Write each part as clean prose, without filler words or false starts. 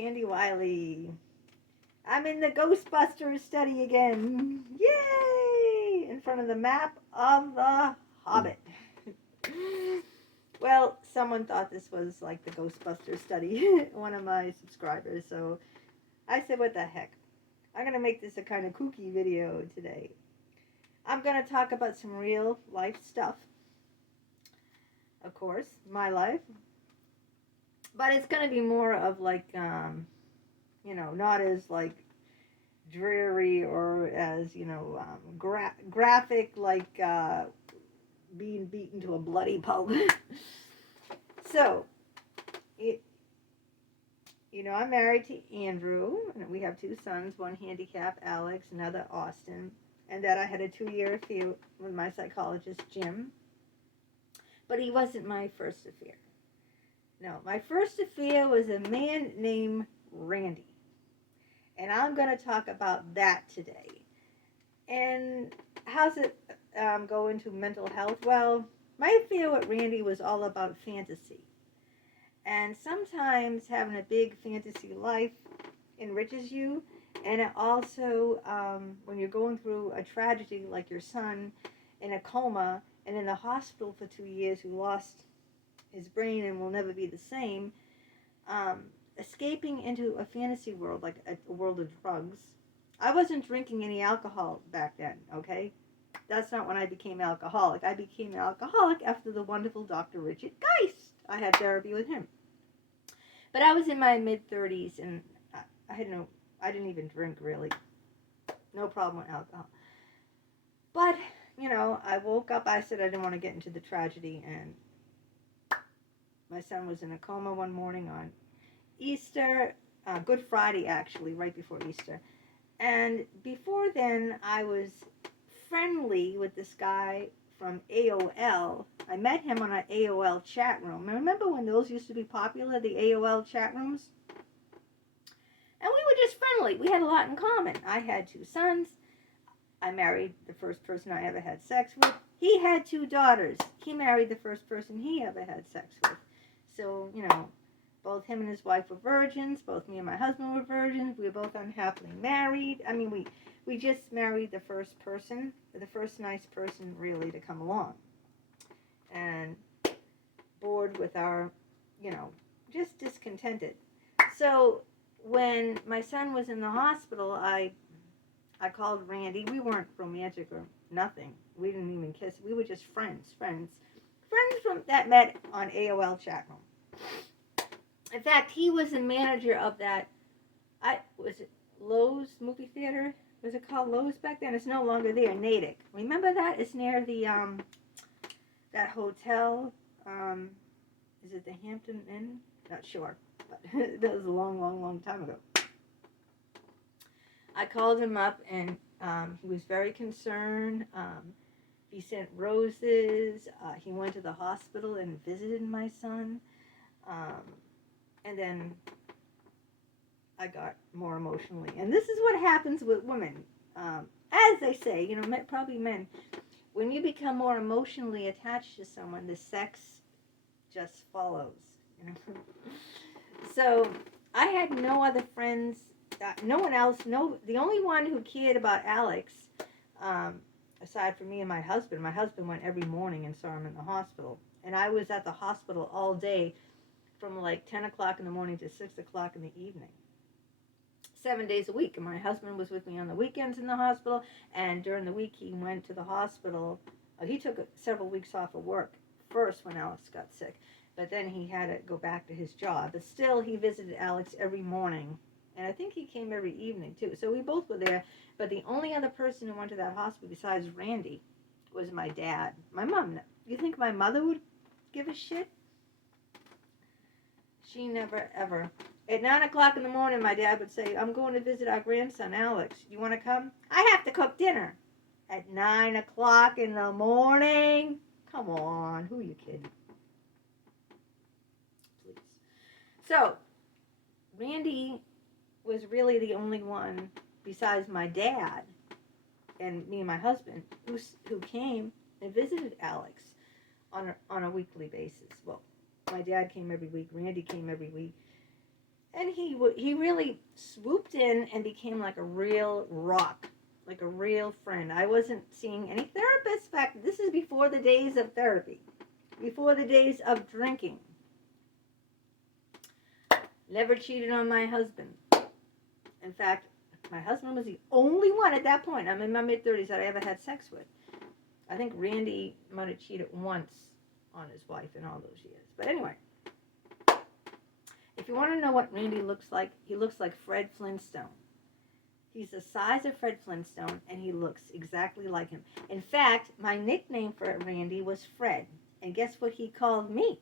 Sandy Wiley. I'm in the Ghostbusters study again. Yay! In front of the map of the Hobbit. Well, someone thought this was like the Ghostbusters study, one of my subscribers, so I said, what the heck? I'm going to make this a kind of kooky video today. I'm going to talk about some real life stuff. Of course, my life. But it's going to be more of like, not as like dreary or as, graphic like being beaten to a bloody pulp. So, I'm married to Andrew, and we have 2 sons, one handicapped, Alex, another Austin, and that I had a 2-year affair with my psychologist, Jim. But he wasn't my first affair. No, my first affair was a man named Randy. And I'm going to talk about that today. And how's it go into mental health? Well, my affair with Randy was all about fantasy. And sometimes having a big fantasy life enriches you. And it also, when you're going through a tragedy like your son in a coma and in the hospital for 2 years who lost his brain and will never be the same, escaping into a fantasy world, like a world of drugs. I wasn't drinking any alcohol back then, okay? That's not when I became alcoholic. I became alcoholic after the wonderful Dr. Richard Geist. I had therapy with him. But I was in my mid-30s, and I didn't even drink, really. No problem with alcohol. But, I woke up, I said I didn't want to get into the tragedy, and my son was in a coma one morning on Easter, Good Friday, actually, right before Easter. And before then, I was friendly with this guy from AOL. I met him on an AOL chat room. Remember when those used to be popular, the AOL chat rooms? And we were just friendly. We had a lot in common. I had 2 sons. I married the first person I ever had sex with. He had 2 daughters. He married the first person he ever had sex with. So, both him and his wife were virgins. Both me and my husband were virgins. We were both unhappily married. I mean, we just married the first person, the first nice person really to come along. And bored with our, just discontented. So when my son was in the hospital, I called Randy. We weren't romantic or nothing. We didn't even kiss. We were just friends from that met on AOL chat room. In fact, he was the manager of that. Was it Lowe's movie theater? Was it called Lowe's back then? It's no longer there. Natick. Remember that? It's near the that hotel. Is it the Hampton Inn? Not sure, but that was a long time ago. I called him up, and he was very concerned. He sent roses. He went to the hospital and visited my son. And then I got more emotionally. And this is what happens with women. As they say, probably men. When you become more emotionally attached to someone, the sex just follows. So I had no other friends. No one else. The only one who cared about Alex, aside from me and my husband went every morning and saw him in the hospital. And I was at the hospital all day from like 10 o'clock in the morning to 6 o'clock in the evening. 7 days a week. And my husband was with me on the weekends in the hospital. And during the week, he went to the hospital. He took several weeks off of work first when Alex got sick. But then he had to go back to his job. But still, he visited Alex every morning. And I think he came every evening, too. So we both were there. But the only other person who went to that hospital besides Randy was my dad. My mom. You think my mother would give a shit? She never, ever. At 9 o'clock in the morning, my dad would say, I'm going to visit our grandson, Alex. You want to come? I have to cook dinner. At 9 o'clock in the morning? Come on. Who are you kidding? Please. So, Randy was really the only one, besides my dad and me and my husband, who came and visited Alex on a weekly basis. Well, my dad came every week. Randy came every week. And he really swooped in and became like a real rock, like a real friend. I wasn't seeing any therapists back. This is before the days of therapy, before the days of drinking. Never cheated on my husband. In fact, my husband was the only one at that point, I'm in my mid-30s, that I ever had sex with. I think Randy might have cheated once on his wife in all those years. But anyway, if you want to know what Randy looks like, he looks like Fred Flintstone. He's the size of Fred Flintstone, and he looks exactly like him. In fact, my nickname for Randy was Fred. And guess what he called me?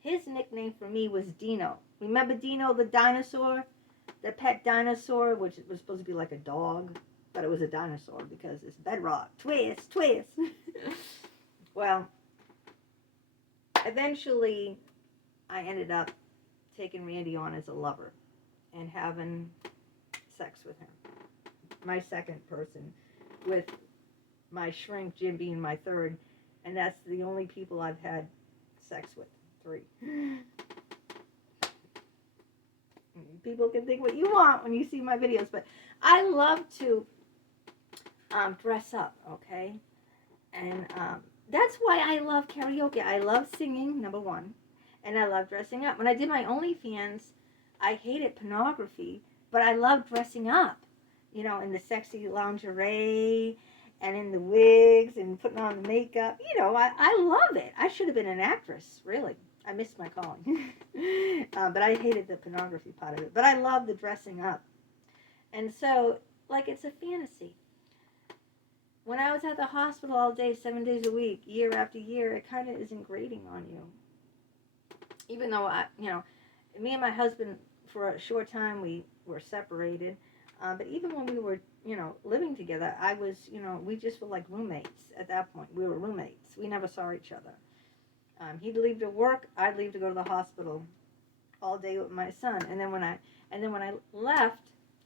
His nickname for me was Dino. Remember Dino the dinosaur? The pet dinosaur, which was supposed to be like a dog, but it was a dinosaur because it's bedrock. Twist, twist. Well, eventually I ended up taking Randy on as a lover and having sex with him. My second person, with my shrink Jim being my third, and that's the only people I've had sex with. 3. People can think what you want when you see my videos, but I love to dress up, okay? And that's why I love karaoke. I love singing, number one, and I love dressing up. When I did my OnlyFans, I hated pornography, but I love dressing up, you know, in the sexy lingerie and in the wigs and putting on the makeup. You know, I love it. I should have been an actress, really. I missed my calling. But I hated the pornography part of it. But I love the dressing up. And so, like, it's a fantasy. When I was at the hospital all day, 7 days a week, year after year, it kind of isn't grating on you. Even though, me and my husband, for a short time, we were separated. But even when we were, living together, I was, we just were like roommates at that point. We were roommates. We never saw each other. He'd leave to work. I'd leave to go to the hospital all day with my son. And then when I left,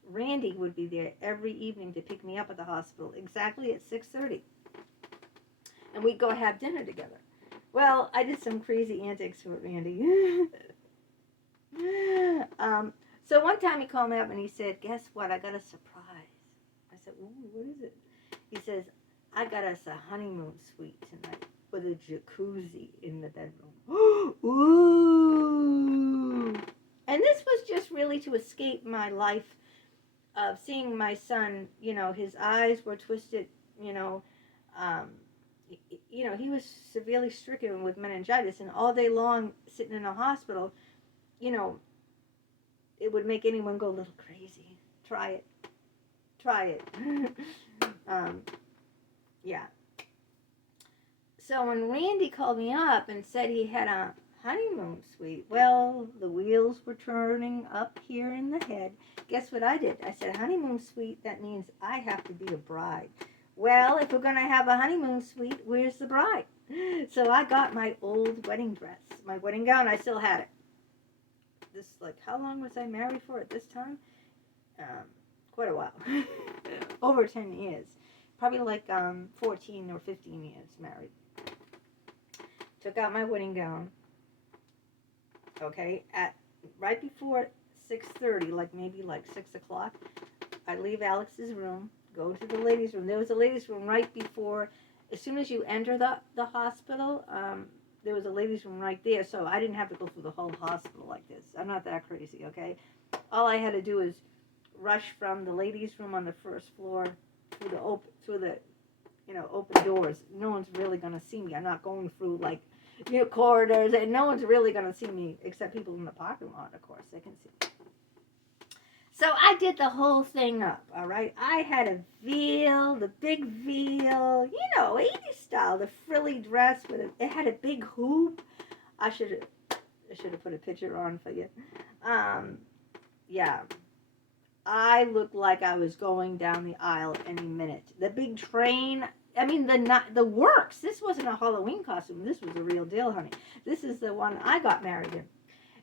Randy would be there every evening to pick me up at the hospital, exactly at 6:30. And we'd go have dinner together. Well, I did some crazy antics with Randy. So one time he called me up and he said, "Guess what? I got a surprise." I said, "Ooh, what is it?" He says, "I got us a honeymoon suite tonight with a jacuzzi in the bedroom." Ooh! And this was just really to escape my life of seeing my son. His eyes were twisted. He was severely stricken with meningitis, and all day long sitting in a hospital, it would make anyone go a little crazy. Try it. Yeah. So when Randy called me up and said he had a honeymoon suite, well, the wheels were turning up here in the head. Guess what I did? I said, honeymoon suite, that means I have to be a bride. Well, if we're going to have a honeymoon suite, where's the bride? So I got my old wedding dress, my wedding gown. I still had it. How long was I married for at this time? Quite a while. Over 10 years. Probably 14 or 15 years married. Took out my wedding gown. Okay, at right before 6:30, maybe 6 o'clock, I leave Alex's room, go to the ladies' room. There was a ladies' room right before, as soon as you enter the hospital, there was a ladies' room right there, so I didn't have to go through the whole hospital like this. I'm not that crazy, okay? All I had to do is rush from the ladies' room on the first floor through the open doors. No one's really gonna see me. I'm not going through corridors, and no one's really gonna see me except people in the parking lot. Of course, they can see me. So I did the whole thing up, all right? I had a veil, the big veil, 80s style, the frilly dress it had a big hoop. I should have put a picture on for you. Yeah. I looked like I was going down the aisle any minute. The big train, the works. This wasn't a Halloween costume. This was the real deal, honey. This is the one I got married in.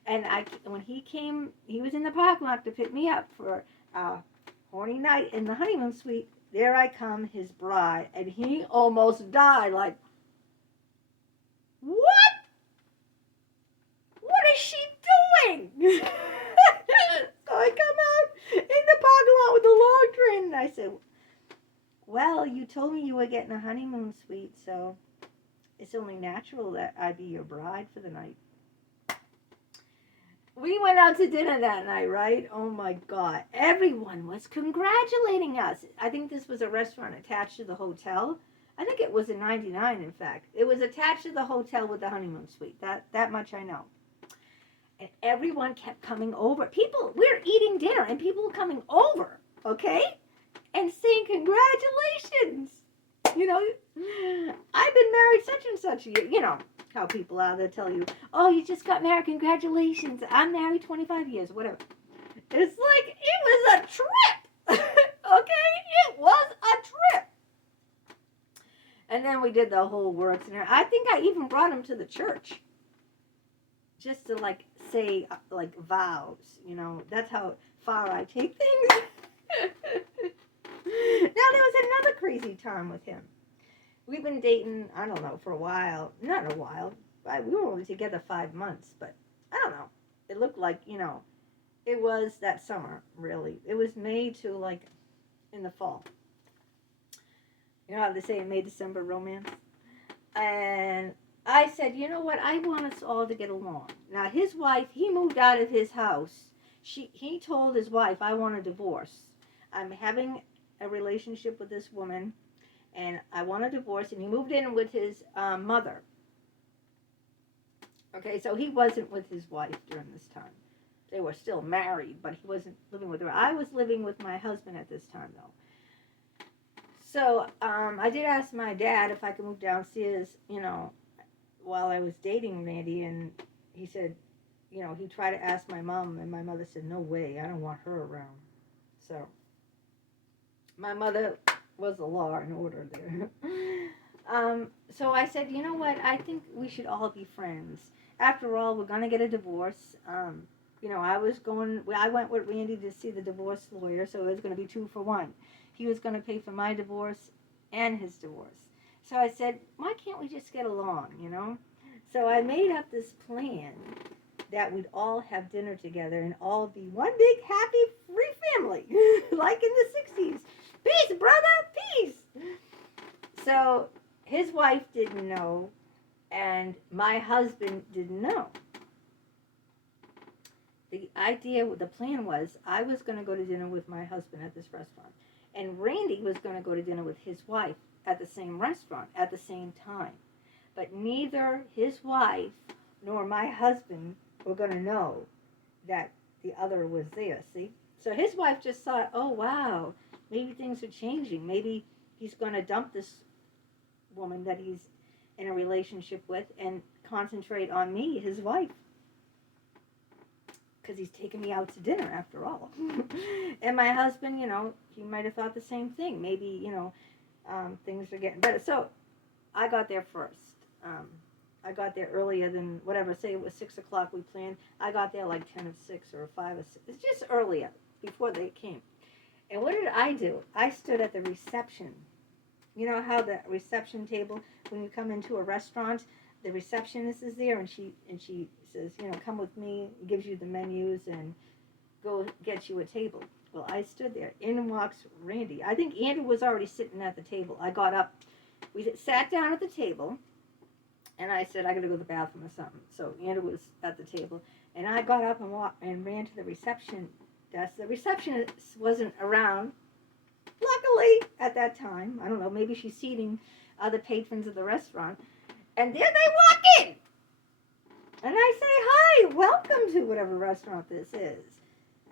And when he came, he was in the parking lot to pick me up for a horny night in the honeymoon suite. There I come, his bride, and he almost died. What? What is she doing? told me you were getting a honeymoon suite, so it's only natural that I be your bride for the night. We went out to dinner that night, right? Oh my God. Everyone was congratulating us. I think this was a restaurant attached to the hotel. I think it was a 99, in fact. It was attached to the hotel with the honeymoon suite. That much I know. And everyone kept coming over. We're eating dinner and people were coming over, okay? And saying congratulations. You know, I've been married such and such a year. You know how people are. They'll tell you, oh, you just got married. Congratulations. I'm married 25 years, whatever. It's like, it was a trip. Okay? It was a trip. And then we did the whole works. And I think I even brought him to the church. Just to, like, say, like, vows. You know, that's how far I take things. Now, there was another crazy time with him. We've been dating, I don't know, for a while. Not a while. We were only together 5 months, but I don't know. It looked like, you know, it was that summer, really. It was May to, like, in the fall. You know how they say May, December romance? And I said, you know what? I want us all to get along. Now, his wife, he moved out of his house. He told his wife, I want a divorce. I'm having a relationship with this woman, and I want a divorce. And he moved in with his mother. Okay, so he wasn't with his wife during this time. They were still married, but he wasn't living with her. I was living with my husband at this time, though. So I did ask my dad if I could move downstairs, you know, while I was dating Randy, and he said, you know, he tried to ask my mom, and my mother said, no way, I don't want her around. So my mother was the law and order there. So I said, you know what, I think we should all be friends. After all, we're going to get a divorce. You know, I went with Randy to see the divorce lawyer, so it was going to be 2 for 1. He was going to pay for my divorce and his divorce. So I said, why can't we just get along, you know? So I made up this plan that we'd all have dinner together and all be one big, happy, free family, like in the 60s. Peace, brother, peace. So his wife didn't know, and my husband didn't know. The plan was, I was going to go to dinner with my husband at this restaurant, and Randy was going to go to dinner with his wife at the same restaurant at the same time. But neither his wife nor my husband were going to know that the other was there, see? So his wife just thought, oh, wow, maybe things are changing. Maybe he's going to dump this woman that he's in a relationship with and concentrate on me, his wife. Because he's taking me out to dinner, after all. And my husband, you know, he might have thought the same thing. Maybe, you know, things are getting better. So I got there first. I got there earlier than whatever. Say it was 6 o'clock we planned. I got there like 10 of 6 or 5 of 6. It's just earlier, before they came. And what did I do? I stood at the reception. You know how the reception table, when you come into a restaurant, the receptionist is there, and she says, you know, come with me, gives you the menus, and go get you a table. Well, I stood there. In walks Randy. I think Andrew was already sitting at the table. I got up. We sat down at the table, and I said, I got to go to the bathroom or something. So Andrew was at the table, and I got up and walked and ran to the reception desk. The receptionist wasn't around, luckily, at that time. I don't know, maybe she's seating other patrons of the restaurant. And there they walk in. And I say, hi, welcome to whatever restaurant this is.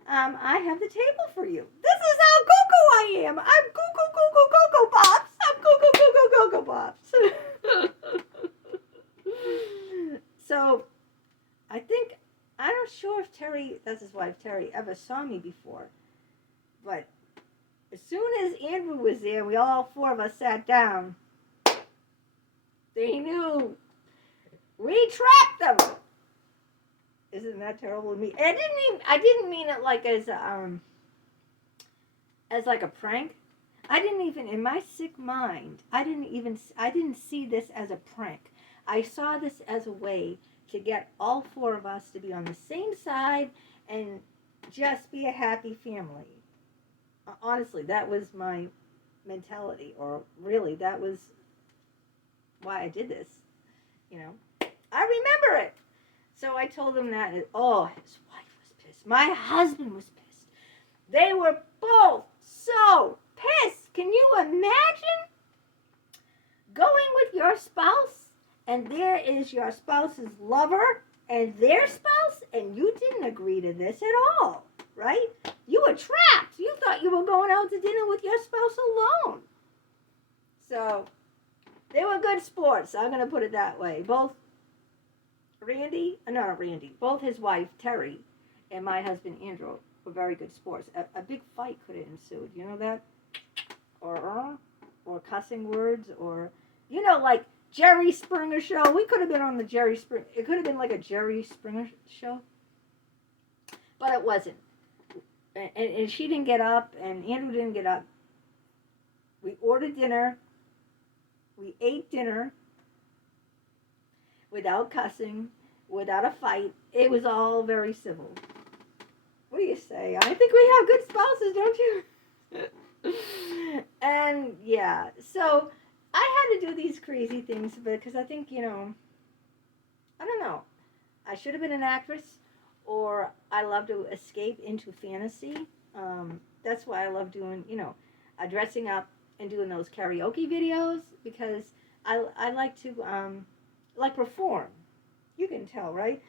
I have the table for you. This is how cuckoo I am. I'm cuckoo pops. I'm cuckoo pops. So, I'm not sure if Terry, that's his wife, Terry, ever saw me before. But as soon as Andrew was there, we all 4 of us sat down. They knew. We trapped them. Isn't that terrible of me? And I didn't mean it like as like a prank. I didn't even, in my sick mind, I didn't see this as a prank. I saw this as a way to get all 4 of us to be on the same side and just be a happy family. Honestly, that was my mentality, or really that was why I did this. I remember it. So I told him that. Oh, his wife was pissed. My husband was pissed. They were both so pissed. Can you imagine going with your spouse, and there is your spouse's lover and their spouse, and you didn't agree to this at all, right? You were trapped. You thought you were going out to dinner with your spouse alone. So they were good sports. I'm going to put it that way. Both both his wife, Terry, and my husband, Andrew, were very good sports. A big fight could have ensued. You know that? Or cussing words, or, like Jerry Springer show. We could have been on the Jerry Springer. It could have been like a Jerry Springer show. But it wasn't. And she didn't get up, and Andrew didn't get up. We ordered dinner. We ate dinner without cussing, without a fight. It was all very civil. What do you say? I think we have good spouses, don't you? And yeah, so I had to do these crazy things because I think, I don't know. I should have been an actress, or I love to escape into fantasy. That's why I love doing, dressing up and doing those karaoke videos, because I like to perform. You can tell, right?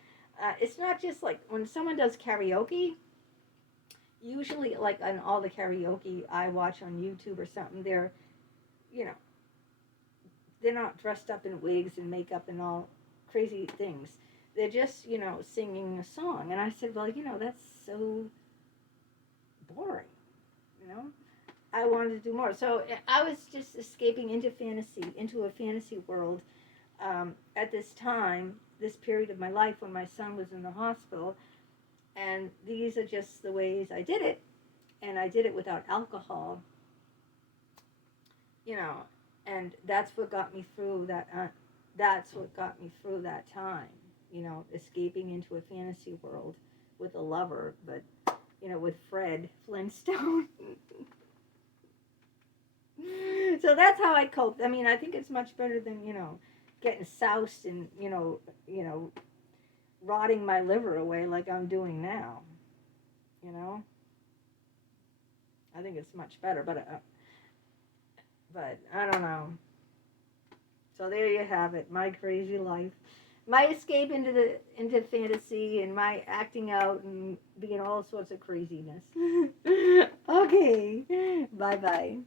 It's not just like when someone does karaoke. Usually, like on all the karaoke I watch on YouTube or something, they're not dressed up in wigs and makeup and all crazy things. They're just, singing a song. And I said, well, that's so boring, I wanted to do more. So I was just escaping into a fantasy world at this time, this period of my life when my son was in the hospital. And these are just the ways I did it. And I did it without alcohol, and that's what got me through that. That's what got me through that time, escaping into a fantasy world with a lover, but, with Fred Flintstone. So that's how I coped. I mean, I think it's much better than, getting soused and, rotting my liver away like I'm doing now. I think it's much better, but I don't know. So there you have it, my crazy life, my escape into fantasy, and my acting out and being all sorts of craziness. Okay, bye bye.